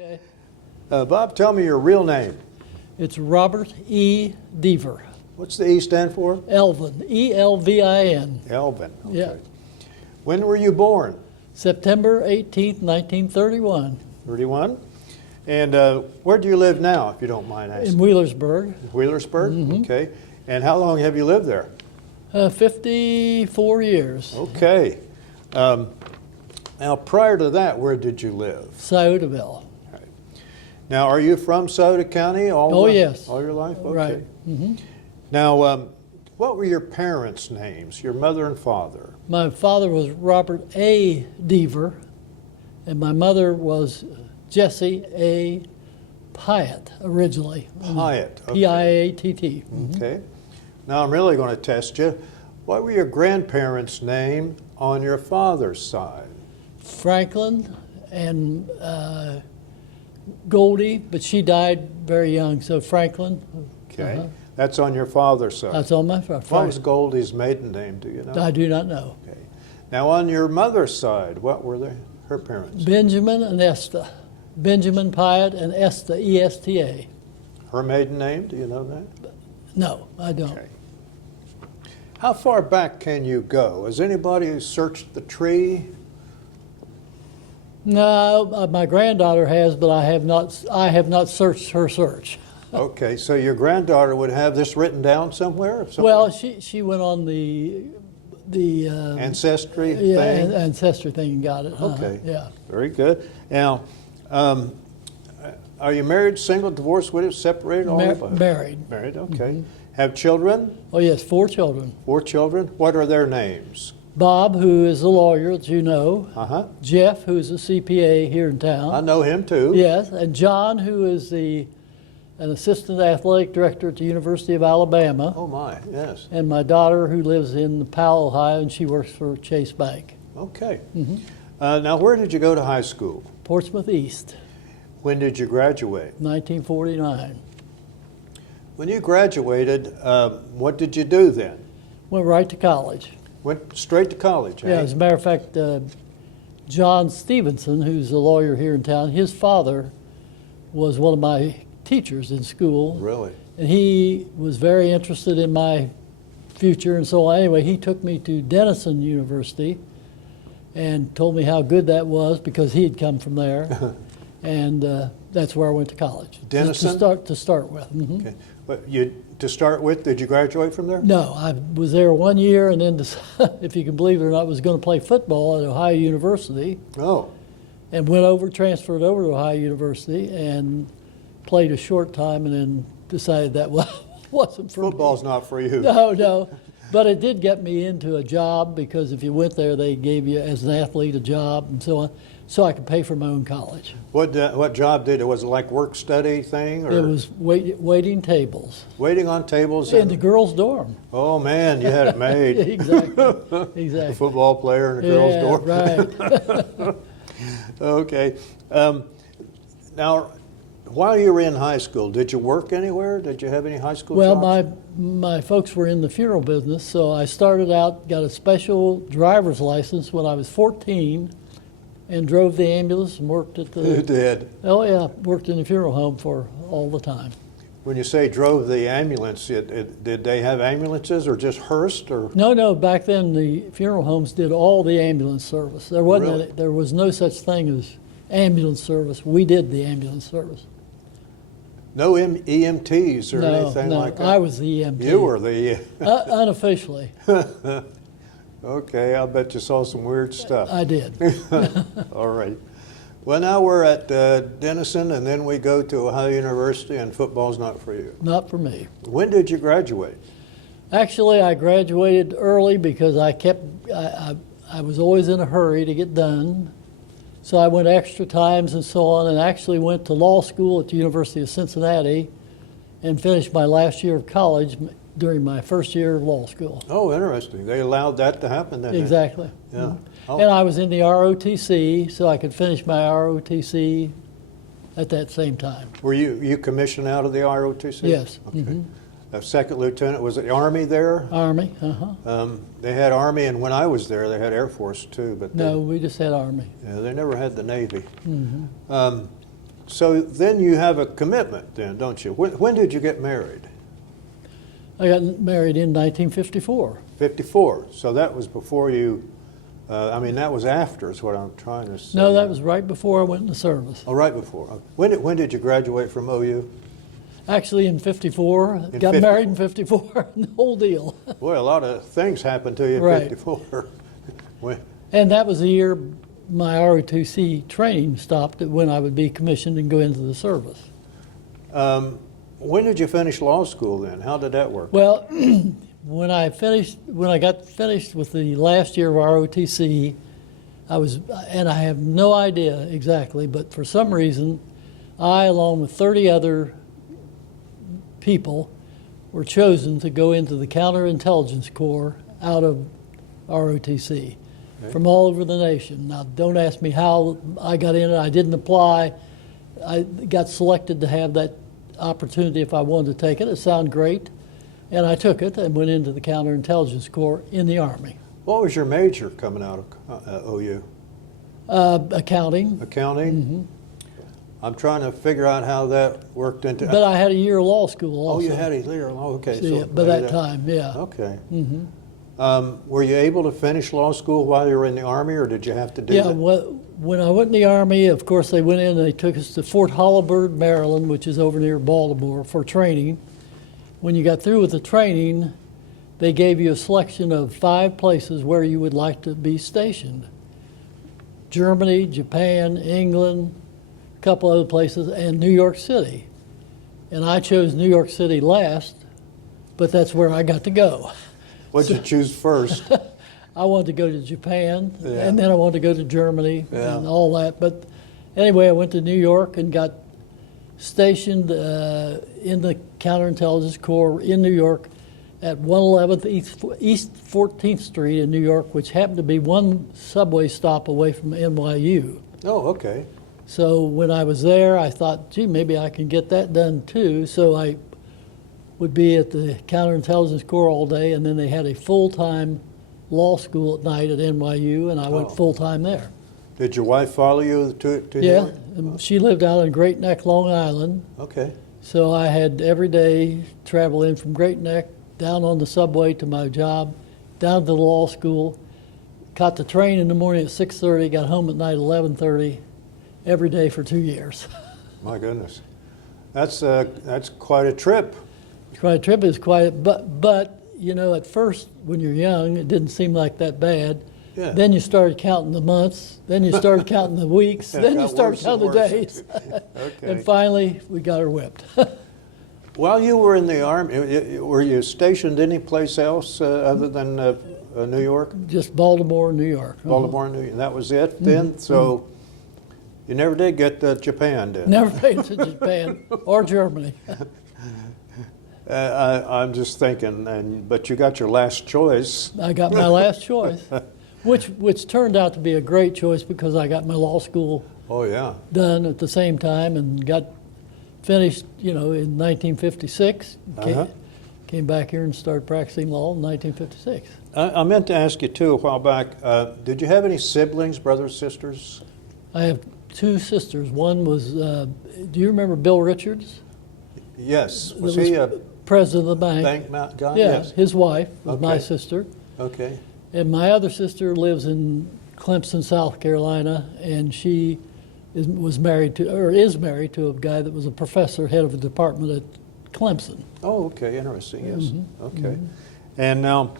Okay. Bob, tell me your real name. It's Robert E. Deaver. What's the E stand for? Elvin. E-L-V-I-N. Elvin. Okay. Yeah. When were you born? September 18th, 1931. 31. And where do you live now, if you don't mind In asking? Wheelersburg. Wheelersburg? Okay. And how long have you lived there? 54 years. Okay. Now, prior to that, where did you live? Sciotaville. Now, are you from Scioto County Yes. all your life? Okay. Right. Mm-hmm. Now, what were your parents' names, your mother and father? My father was Robert A. Deaver, and my mother was Jessie A. Pyatt Pyatt. originally. Okay. P-I-A-T-T. Mm-hmm. Okay. Now, I'm really going to test you. What were your grandparents' name on your father's side? Franklin and Goldie, but she died very young, so Franklin. Okay. That's on your father's side. That's on my father. What was Goldie's maiden name, do you know? I do not know. Okay. Now, on your mother's side, what were her parents? Benjamin and Esta. Benjamin Pyatt and Esta, E-S-T-A. Her maiden name, do you know that? No, I don't. Okay. How far back can you go? Has anybody searched the tree? No, my granddaughter has, but I have not searched her search. Okay, so your granddaughter would have this written down somewhere? Well, she went on the Ancestry yeah, thing? ancestry thing and got it. Okay. Yeah. Very good. Now, are you married, single, divorced, widowed, separated? All of them? Married. Married, okay. Have children? Oh yes, 4 children. 4 children. What are their names? Bob, who is a lawyer, as you know. Uh-huh. Jeff, who is a CPA here in town. I know him too. Yes, and John, who is an assistant athletic director at the University of Alabama. Oh my, yes. And my daughter, who lives in Powell, Ohio, and she works for Chase Bank. Okay. Now, where did you go to high school? Portsmouth East, When did you graduate? 1949. When you graduated, what did you do then? Went right to college. Went straight to college, eh? Yeah, as a matter of fact, John Stevenson, who's a lawyer here in town, his father was one of my teachers in school. Really? And he was very interested in my future and so on. Anyway, he took me to Denison University and told me how good that was because he had come from there. And that's where I went to college. Denison? To start with. Mm-hmm. Okay. But to start with, did you graduate from there? No, I was there 1 year and then, if you can believe it or not, was going to play football at Ohio University. Oh. And transferred over to Ohio University and played a short time and then decided that wasn't for me. Football's not for you. No. But it did get me into a job because if you went there, they gave you, as an athlete, a job and so on, so I could pay for my own college. What job did it? Was it like work study thing? Or It was waiting tables. waiting on tables? In the girls' dorm. Oh man, you had it made. Exactly. A football player in a girls' dorm. Right. Okay. Now, while you were in high school, did you work anywhere? Did you have any high school Well, jobs? my folks were in the funeral business, so I started out, got a special driver's license when I was 14, and drove the ambulance and worked at the... You did? Oh yeah, worked in the funeral home for all the time. When you say drove the ambulance, did they have ambulances or just hearse or? No, back then the funeral homes did all the ambulance service. There wasn't Really? there was no such thing as ambulance service. We did the ambulance service. No EMTs or anything like that? I was the EMT. You were the... Unofficially. Okay, I'll bet you saw some weird stuff. I did. All right. Well, now we're at Denison, and then we go to Ohio University, and football's not for you. Not for me. When did you graduate? Actually, I graduated early because I was always in a hurry to get done. So I went extra times and so on, and actually went to law school at the University of Cincinnati and finished my last year of college during my first year of law school. Oh, interesting. They allowed that to happen then? Exactly. Yeah. Mm-hmm. Oh. And I was in the ROTC, so I could finish my ROTC at that same time. Were you commissioned out of the ROTC? Yes. Okay. Mm-hmm. A second lieutenant, was it the Army there? Army, They had Army, and when I was there, they had Air Force too. But No, we just had Army. they never had the Navy. Mm-hmm. So then you have a commitment then, don't you? When did you get married? I got married in 1954. 54. So that was before you, I mean, that was after is what I'm trying to say. No, that was right before I went into service. Oh, right before. When did you graduate from OU? Actually, in 54, In got 54. married in 54, the whole deal. Boy, a lot of things happened to you in Right. 54. When- And that was the year my ROTC training stopped, when I would be commissioned and go into the service. When did you finish law school then? How did that work? Well, when I got finished with the last year of ROTC, and I have no idea exactly, but for some reason, I, along with 30 other people, were chosen to go into the Counterintelligence Corps out of ROTC from all over the nation. Now, don't ask me how I got in it. I didn't apply. I got selected to have that opportunity if I wanted to take it. It sounded great. And I took it and went into the Counterintelligence Corps in the Army. What was your major coming out of OU? Accounting. Accounting? Mm-hmm. I'm trying to figure out how that worked into. But I had a year of law school also. Oh, you had a year. Oh, okay. See, by that time, yeah. Okay. Mm-hmm. Were you able to finish law school while you were in the Army, or did you have to do Yeah, that? when I went in the Army, of course, they went in and they took us to Fort Holabird, Maryland, which is over near Baltimore, for training. When you got through with the training, they gave you a selection of 5 places where you would like to be stationed. Germany, Japan, England, a couple other places, and New York City. And I chose New York City last, but that's where I got to go. What did you choose first? I wanted to go to Japan, Yeah. and then I wanted to go to Germany Yeah. and all that. But anyway, I went to New York and got stationed in the Counterintelligence Corps in New York at 111th East 14th Street in New York, which happened to be one subway stop away from NYU. Oh, okay. So when I was there, I thought, gee, maybe I can get that done too. So I would be at the Counterintelligence Corps all day, and then they had a full-time law school at night at NYU, and I went Oh. full-time there. Did your wife follow you to New Yeah, York? and she lived out in Great Neck, Long Island, Okay. so I had every day travel in from Great Neck, down on the subway to my job, down to the law school, caught the train in the morning at 6:30, got home at night at 11:30, every day for 2 years. My goodness. That's quite a trip. My trip is quite, but you know, at first when you're young, it didn't seem like that bad. Yeah. Then you started counting the months, then you started counting the weeks, It then you got started worse and counting the worse. days. Okay. And finally, we got her whipped. While you were in the Army, were you stationed any place else other than New York? Just Baltimore, New York. Baltimore, New York. That was it then? So you never did get to Japan, did you? Never paid to Japan or Germany. I'm just thinking, but you got your last choice. I got my last choice, which turned out to be a great choice because I got my law school Oh, yeah. done at the same time and got finished, you know, in 1956. Came back here and started practicing law in 1956. I meant to ask you, too, a while back, did you have any siblings, brothers, sisters? I have 2 sisters. One was, do you remember Bill Richards? Yes. That Was he a president of the bank? bank guy? Yeah, Yes. his wife was my Okay. sister. Okay. And my other sister lives in Clemson, South Carolina, and she is married to a guy that was a professor, head of a department at Clemson. Oh, okay. Interesting. Yes. Mm-hmm. Okay. And now,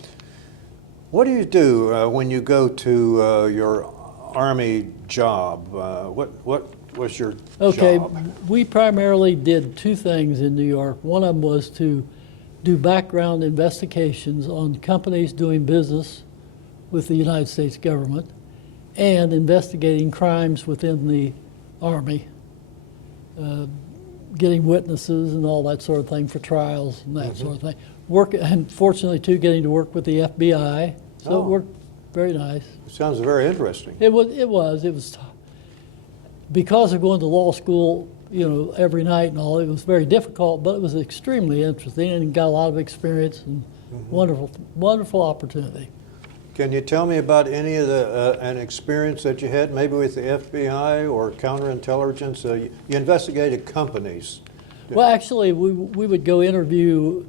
what do you do when you go to your Army job? What was your Okay, job? we primarily did 2 things in New York. One of them was to do background investigations on companies doing business with the United States government and investigating crimes within the Army, getting witnesses and all that sort of thing for trials and that sort of thing. And fortunately, too, getting to work with the FBI, so Oh. it worked very nice. Sounds very interesting. It was because of going to law school, you know, every night and all. It was very difficult, but it was extremely interesting and got a lot of experience and wonderful opportunity. Can you tell me about any of the an experience that you had, maybe with the FBI or counterintelligence? You investigated companies. Well, actually, we would go interview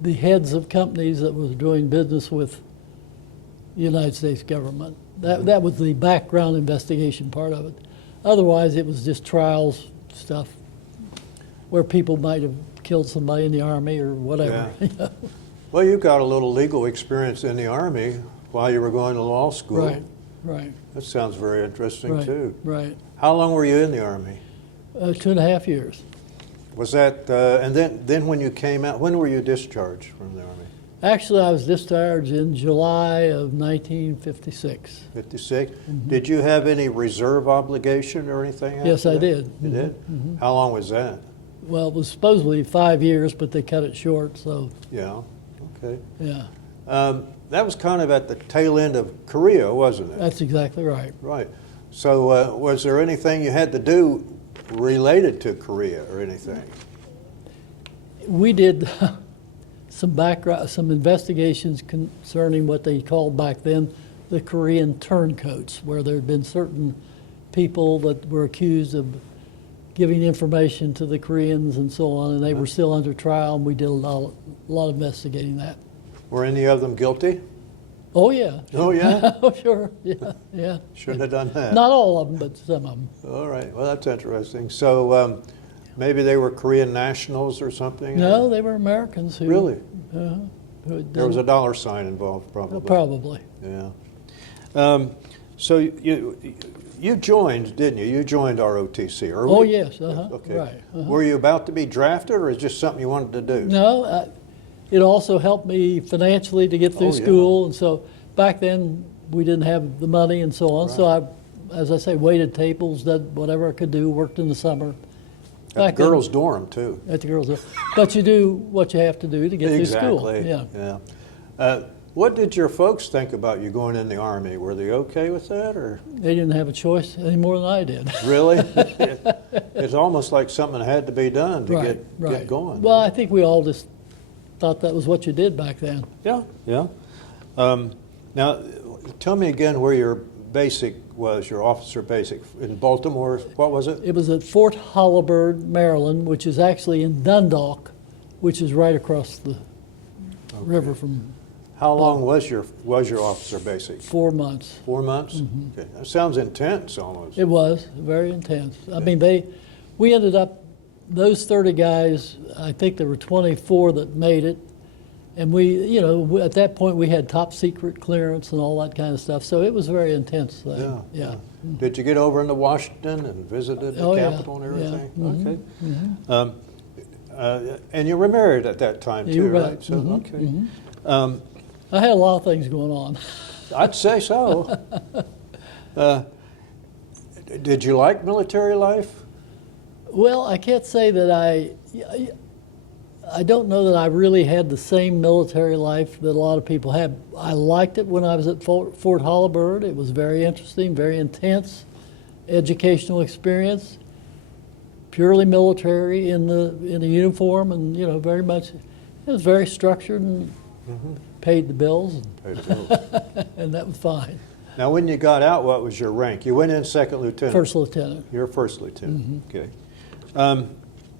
the heads of companies that was doing business with the United States government. That was the background investigation part of it. Otherwise, it was just trials stuff where people might have killed somebody in the Army or whatever. Yeah. Well, you got a little legal experience in the Army while you were going to law school. Right, right. That sounds very interesting, Right, too. right. How long were you in the Army? 2.5 years. Was that, and then when you came out, when were you discharged from the Army? Actually, I was discharged in July of 1956. 56? Did you have any reserve obligation or anything after Yes, I that? did. You did? How long was that? Well, it was supposedly 5 years, but they cut it short, so, Yeah, okay. yeah. That was kind of at the tail end of Korea, wasn't it? That's exactly right. Right. So was there anything you had to do related to Korea or anything? We did some investigations concerning what they called back then the Korean turncoats, where there had been certain people that were accused of giving information to the Koreans and so on, and they were still under trial, and we did a lot of investigating that. Were any of them guilty? Oh, yeah. Oh, yeah? Oh, sure. Yeah, yeah. Shouldn't have done that. Not all of them, but some of them. All right. Well, that's interesting. So maybe they were Korean nationals or something? No, they were Americans who. Really? Who had There was a done- dollar sign involved, probably. Probably. Yeah. So you joined, didn't you? You joined ROTC. Or Oh, yes. Okay. Right. Were you about to be drafted, or is it just something you wanted to do? No, it also helped me financially to get through Oh, yeah. school, and so back then we didn't have the money and so on. So I, as I say, waited tables, did whatever I could do, worked in the summer. At Back the then- girls' dorm, too. At the girls' dorm. But you do what you have to do to get through school. Exactly. Yeah. Yeah. What did your folks think about you going in the Army? Were they okay with that, or They didn't have a choice any more than I did. really? It's almost like something had to be done to Right, get going. Well, I think we all just thought that was what you did back then. Yeah, yeah. Now, tell me again where your basic was, your officer basic in Baltimore. What was it? It was at Fort Holabird, Maryland, which is actually in Dundalk, which is right across the river from How long was your officer basic? 4 months. 4 months? Okay. That sounds intense almost. It was very intense. I mean, we ended up, those 30 guys, I think there were 24 that made it. And at that point we had top secret clearance and all that kind of stuff. So it was a very intense thing. Yeah. Did you get over into Washington and visited the Oh, yeah. Capitol and everything? Yeah. Okay. And you were married at that time too, You were right? right. So, okay. I had a lot of things going on. I'd say so. Did you like military life? Well, I can't say that I don't know that I really had the same military life that a lot of people had. I liked it when I was at Fort Holabird. It was very interesting, very intense, educational experience, purely military in the uniform, and very much. It was very structured and paid the bills, Paid the bills. and that was fine. Now, when you got out, what was your rank? You went in second lieutenant. First lieutenant. You're first lieutenant. Okay.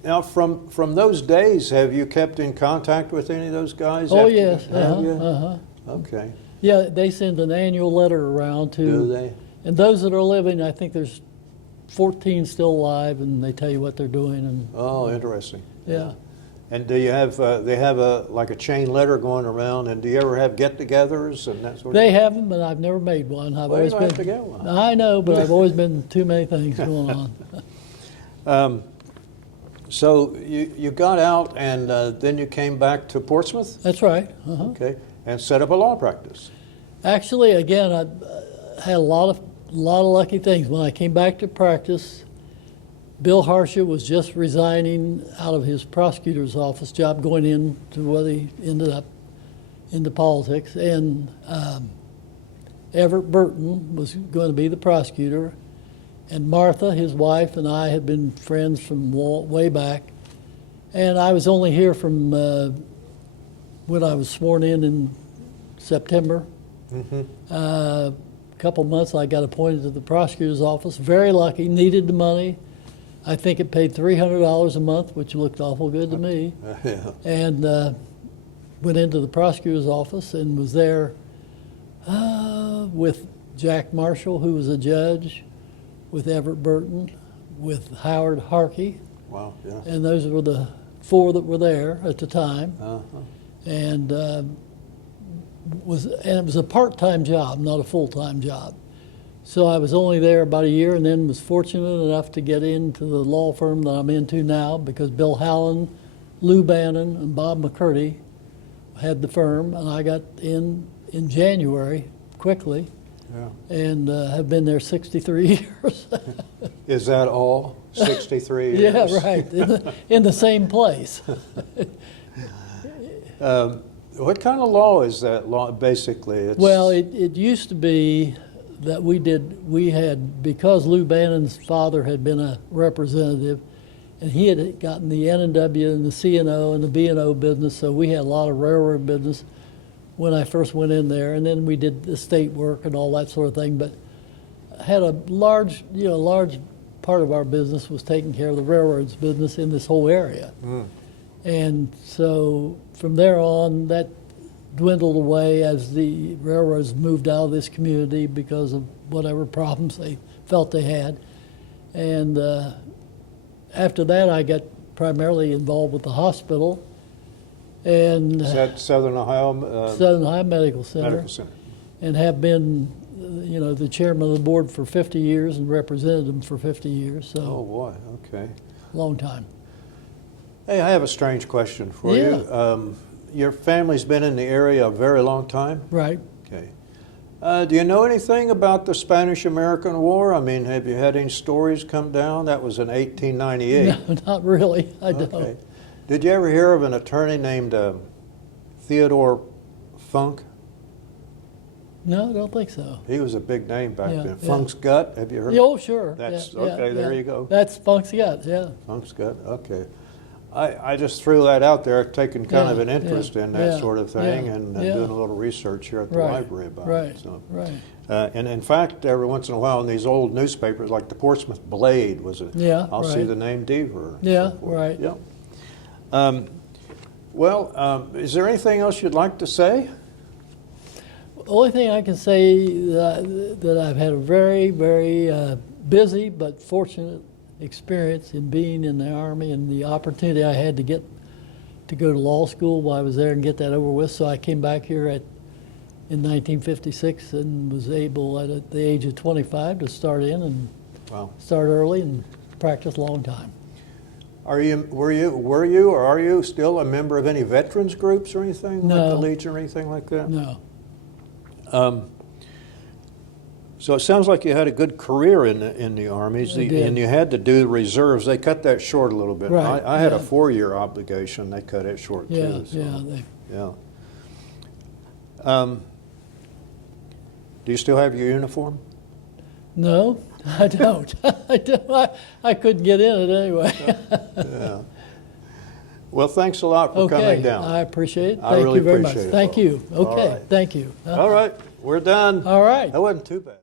Now, from those days, have you kept in contact with any of those guys? Oh after- yes. Have you? Okay. Yeah, they send an annual letter around to. Do they? And those that are living, I think there's 14 still alive, and they tell you what they're doing. And Oh, interesting. yeah. And do you have? They have like a chain letter going around. And do you ever have get-togethers and that sort of? They have them, but I've never made one. I've Well, always you been. don't have to get one. I know, but I've always been too many things going on. So you got out, and then you came back to Portsmouth. That's right. Okay, and set up a law practice. Actually, again, I had a lot of lucky things. When I came back to practice, Bill Harsha was just resigning out of his prosecutor's office job, going into what he ended up into politics, and Everett Burton was going to be the prosecutor, and Martha, his wife, and I had been friends from way back, and I was only here from when I was sworn in September. A couple months I got appointed to the prosecutor's office. Very lucky, needed the money. I think it paid $300 a month, which looked awful good to me. Yeah. And went into the prosecutor's office and was there with Jack Marshall, who was a judge, with Everett Burton, with Howard Harkey. Wow, yeah. And those were the four that were there at the time. Uh-huh. And it was a part-time job, not a full-time job. So I was only there about a year, and then was fortunate enough to get into the law firm that I'm into now, because Bill Hallen, Lou Bannon, and Bob McCurdy had the firm, and I got in January quickly, Yeah. and have been there 63 years. Is that all? 63 years? Yeah, right, in the same place. What kind of law is that law, basically? It's, Well, it used to be that we had, because Lou Bannon's father had been a representative, and he had gotten the N&W and the C&O and the B&O business, so we had a lot of railroad business when I first went in there, and then we did estate work and all that sort of thing, but had a large part of our business was taking care of the railroads business in this whole area. And so from there on, that dwindled away as the railroads moved out of this community because of whatever problems they felt they had. And after that, I got primarily involved with the hospital and is that Southern Ohio? Southern Ohio Medical Center, Medical Center. and have been, the chairman of the board for 50 years and represented them for 50 years. So Oh, boy, okay. long time. Hey, I have a strange question for Yeah. you. Your family's been in the area a very long time? Right. Okay. Do you know anything about the Spanish-American War? I mean, have you had any stories come down? That was in 1898. No, not really. I don't. Okay. Did you ever hear of an attorney named Theodore Funk? No, I don't think so. He was a big name back Yeah, then. yeah. Funk's Gut, have you heard? Oh, sure. That's Yeah, okay. yeah, There yeah. you go. That's Funk's Gut. Yeah. Funk's Gut. Okay. I just threw that out there, taking kind of an Yeah, interest yeah, in that yeah, sort of thing, yeah, and yeah. doing a little research here at the Right, library about right, it. So. right. And in fact, every once in a while in these old newspapers, like the Portsmouth Blade was it? Yeah, I'll see right. the name Deaver. and Yeah, so forth. right. Yeah. Is there anything else you'd like to say? Only thing I can say that I've had a very, very busy but fortunate experience in being in the Army, and the opportunity I had to go to law school while I was there and get that over with. So I came back here in 1956 and was able at the age of 25 to start in and Wow. start early and practice a long time. Were you or are you still a member of any veterans groups or anything, like No. the Legion or anything like that? No. So it sounds like you had a good career in the Army, I did. and you had to do the reserves. They cut that short a little bit. Right, I had a yeah. 4-year obligation. They cut it short Yeah, too. So, yeah. yeah. Do you still have your uniform? No, I don't. I couldn't get in it anyway. Yeah. Well, thanks a lot for Okay, coming down. I appreciate it. I Thank really you very much. appreciate it. Thank you. All Okay, right. thank you. All right, we're done. All right. That wasn't too bad.